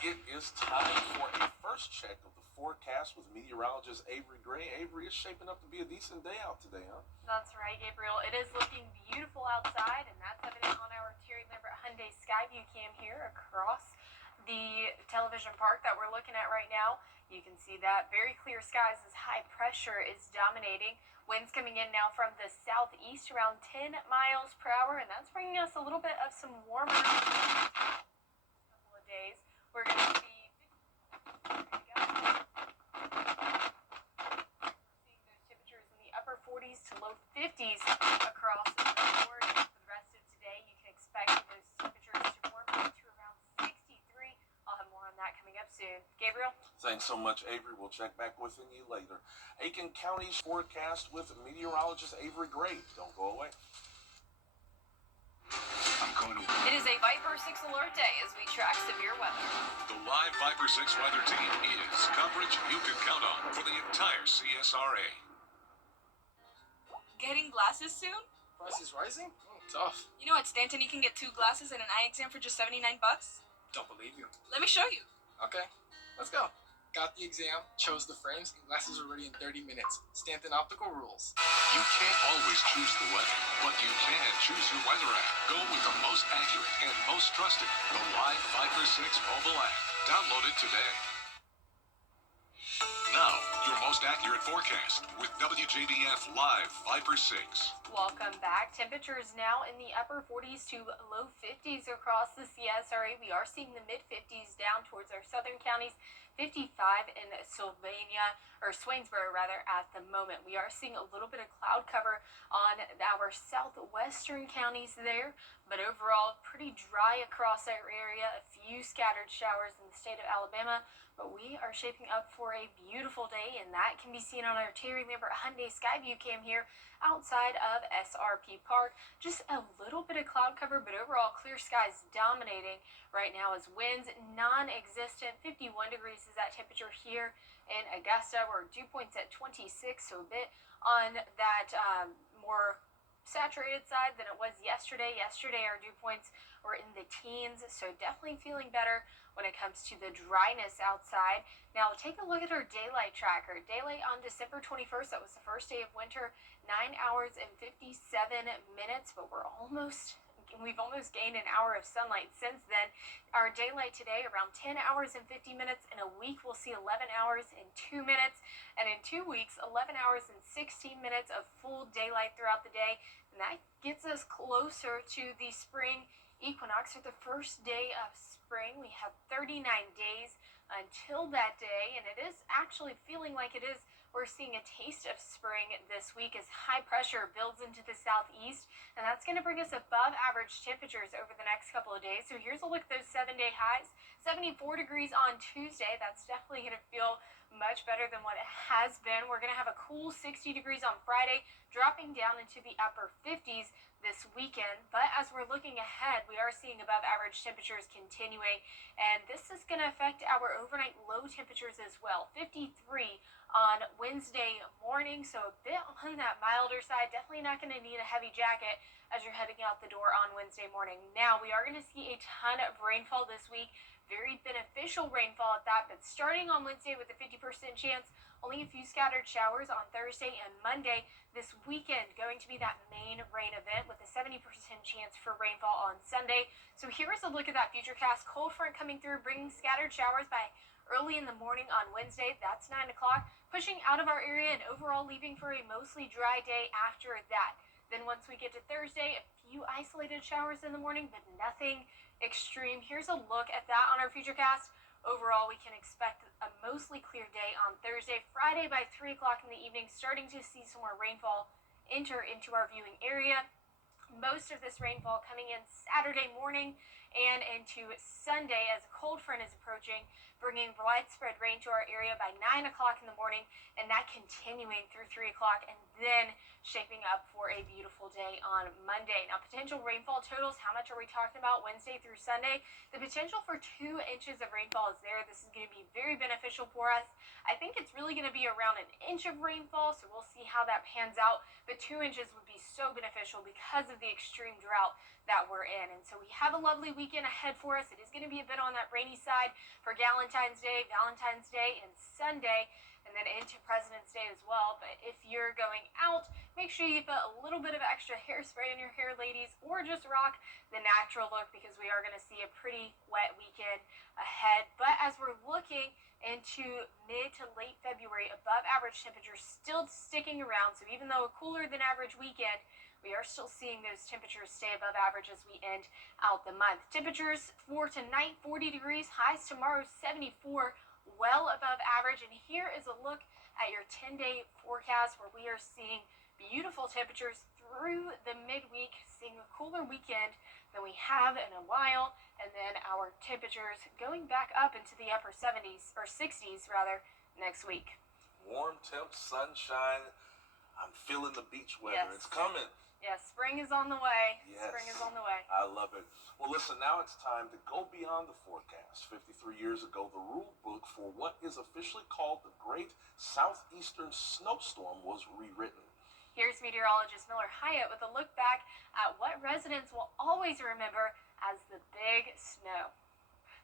It is time for a first check of the forecast with meteorologist Avery Gray. Avery, it's shaping up to be a decent day out today, huh? That's right, Gabriel. It is looking beautiful outside, and that's evident on our Terry Lambert Hyundai Skyview cam here across the television park that we're looking at right now. You can see that very clear skies as high pressure is dominating. Winds coming in now from the southeast around 10 miles per hour, and that's bringing us a little bit of some warmer couple of days. We're going to see seeing those temperatures in the upper 40s to low 50s across the board. For the rest of today, you can expect those temperatures to warm up to around 63. I'll have more on that coming up soon. Gabriel? Thanks so much, Avery. We'll check back with you later. Aiken County's forecast with meteorologist Avery Gray. Don't go away. It is a Viper 6 alert day as we track severe weather. The live Viper 6 weather team is coverage you can count on for the entire CSRA. Getting glasses soon? Prices rising? Oh, tough. You know at Stanton you can get 2 glasses and an eye exam for just $79? Don't believe you. Let me show you. Okay, let's go. Got the exam, chose the frames, and glasses are ready in 30 minutes. Stanton Optical rules. You can't always choose the weather, but you can choose your weather app. Go with the most accurate and most trusted, the Live Viper 6 mobile app. Download it today. Now, your most accurate forecast with WJBF Live Viper 6. Welcome back. Temperatures now in the upper 40s to low 50s across the CSRA. We are seeing the mid 50s down towards our southern counties, 55 in Sylvania, or Swainsboro rather, at the moment. We are seeing a little bit of cloud cover on our southwestern counties there, but overall pretty dry across our area. A few scattered showers in the state of Alabama, but we are shaping up for a beautiful day, and that can be seen on our Terry Lambert Hyundai Skyview cam here outside of SRP Park. Just a little bit of cloud cover, but overall clear skies dominating right now as winds non-existent. 51 degrees is that temperature here in Augusta. We're dew points at 26, so a bit on that more saturated side than it was yesterday. Yesterday our dew points were in the teens, so definitely feeling better when it comes to the dryness outside. Now take a look at our daylight tracker. Daylight on December 21st, that was the first day of winter, 9 hours and 57 minutes, but we've almost gained an hour of sunlight since then. Our daylight today around 10 hours and 50 minutes. In a week we'll see 11 hours and 2 minutes, and in 2 weeks 11 hours and 16 minutes of full daylight throughout the day, and that gets us closer to the spring equinox, or the first day of spring. We have 39 days until that day, and it is actually feeling like it is. We're seeing a taste of spring this week as high pressure builds into the southeast, and that's going to bring us above average temperatures over the next couple of days. So here's a look at those 7-day highs. 74 degrees on Tuesday. That's definitely going to feel much better than what it has been. We're going to have a cool 60 degrees on Friday, dropping down into the upper 50s this weekend. But as we're looking ahead, we are seeing above average temperatures continuing, and this is going to affect our overnight low temperatures as well. 53 on Wednesday morning, so a bit on that milder side. Definitely not going to need a heavy jacket as you're heading out the door on Wednesday morning. Now, we are going to see a ton of rainfall this week. Very beneficial rainfall at that, but starting on Wednesday with a 50% chance, only a few scattered showers on Thursday and Monday. This weekend going to be that main rain event with a 70% chance for rainfall on Sunday. So here's a look at that futurecast. Cold front coming through, bringing scattered showers by early in the morning on Wednesday. That's 9 o'clock, pushing out of our area and overall leaving for a mostly dry day after that. Then once we get to Thursday, a few isolated showers in the morning, but nothing extreme. Here's a look at that on our futurecast. Overall, we can expect a mostly clear day on Thursday. Friday by 3 o'clock in the evening, starting to see some more rainfall enter into our viewing area. Most of this rainfall coming in Saturday morning and into Sunday as a cold front is approaching, bringing widespread rain to our area by 9 o'clock in the morning, and that continuing through 3 o'clock, and then shaping up for a beautiful day on Monday. Now, potential rainfall totals, how much are we talking about Wednesday through Sunday? The potential for 2 inches of rainfall is there. This is going to be very beneficial for us. I think it's really going to be around 1 inch of rainfall, so we'll see how that pans out, but 2 inches would be so beneficial because of the extreme drought that we're in. And so we have a lovely weekend ahead for us. It is going to be a bit on that rainy side for Valentine's Day, and Sunday, and then into President's Day as well. But if you're going out, make sure you put a little bit of extra hairspray in your hair, ladies, or just rock the natural look because we are going to see a pretty wet weekend ahead. But as we're looking into mid to late February, above average temperatures still sticking around. So even though a cooler than average weekend, we are still seeing those temperatures stay above average as we end out the month. Temperatures for tonight, 40 degrees. Highs tomorrow, 74, well above average. And here is a look at your 10-day forecast where we are seeing beautiful temperatures through the midweek, seeing a cooler weekend than we have in a while. And then our temperatures going back up into the upper 70s, or 60s rather, next week. Warm temps, sunshine. I'm feeling the beach weather. Yes. It's coming. Yes, spring is on the way. Yes. Spring is on the way. I love it. Well, listen, now it's time to go beyond the forecast. 53 years ago, the rule book for what is officially called the Great Southeastern Snowstorm was rewritten. Here's meteorologist Miller Hyatt with a look back at what residents will always remember as the Big Snow.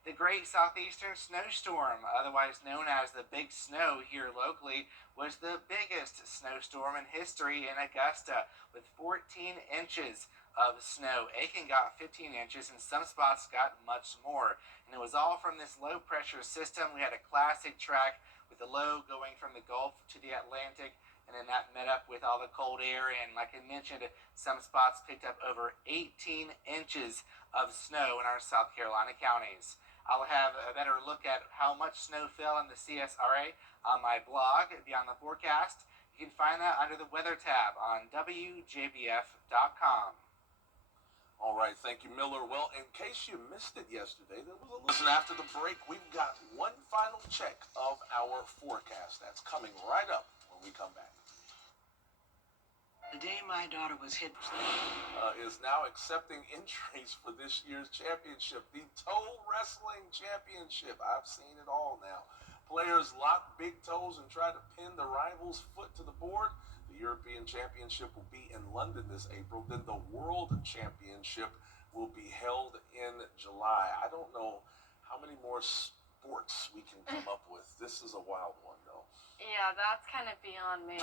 The Great Southeastern Snowstorm, otherwise known as the Big Snow here locally, was the biggest snowstorm in history in Augusta, with 14 inches of snow. Aiken got 15 inches, and some spots got much more. And it was all from this low-pressure system. We had a classic track with the low going from the Gulf to the Atlantic, and then that met up with all the cold air. And like I mentioned, some spots picked up over 18 inches of snow in our South Carolina counties. I'll have a better look at how much snow fell in the CSRA on my blog, Beyond the Forecast. You can find that under the Weather tab on WJBF.com. All right, thank you, Miller. Well, in case you missed it yesterday, there was a listen after the break. We've got one final check of our forecast. That's coming right up when we come back. The day my daughter was hit is now accepting entries for this year's championship, the Toe Wrestling Championship. I've seen it all now. Players lock big toes and try to pin the rival's foot to the board. The European Championship will be in London this April. Then the World Championship will be held in July. I don't know how many more sports we can come up with. This is a wild one, though. Yeah, that's kind of beyond me.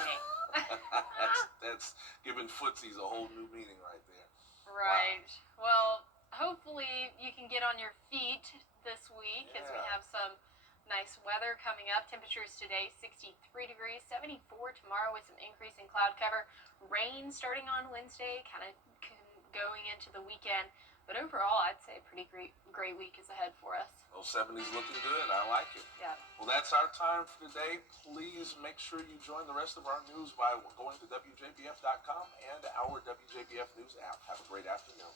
that's giving footsies a whole new meaning right there. Right. Wow. Well, hopefully you can get on your feet this week as we have some nice weather coming up. Temperatures today, 63 degrees, 74 tomorrow with some increase in cloud cover. Rain starting on Wednesday, kind of going into the weekend. But overall, I'd say a pretty great week is ahead for us. Those 70s looking good. I like it. Yeah. Well, that's our time for today. Please make sure you join the rest of our news by going to WJBF.com and our WJBF News app. Have a great afternoon.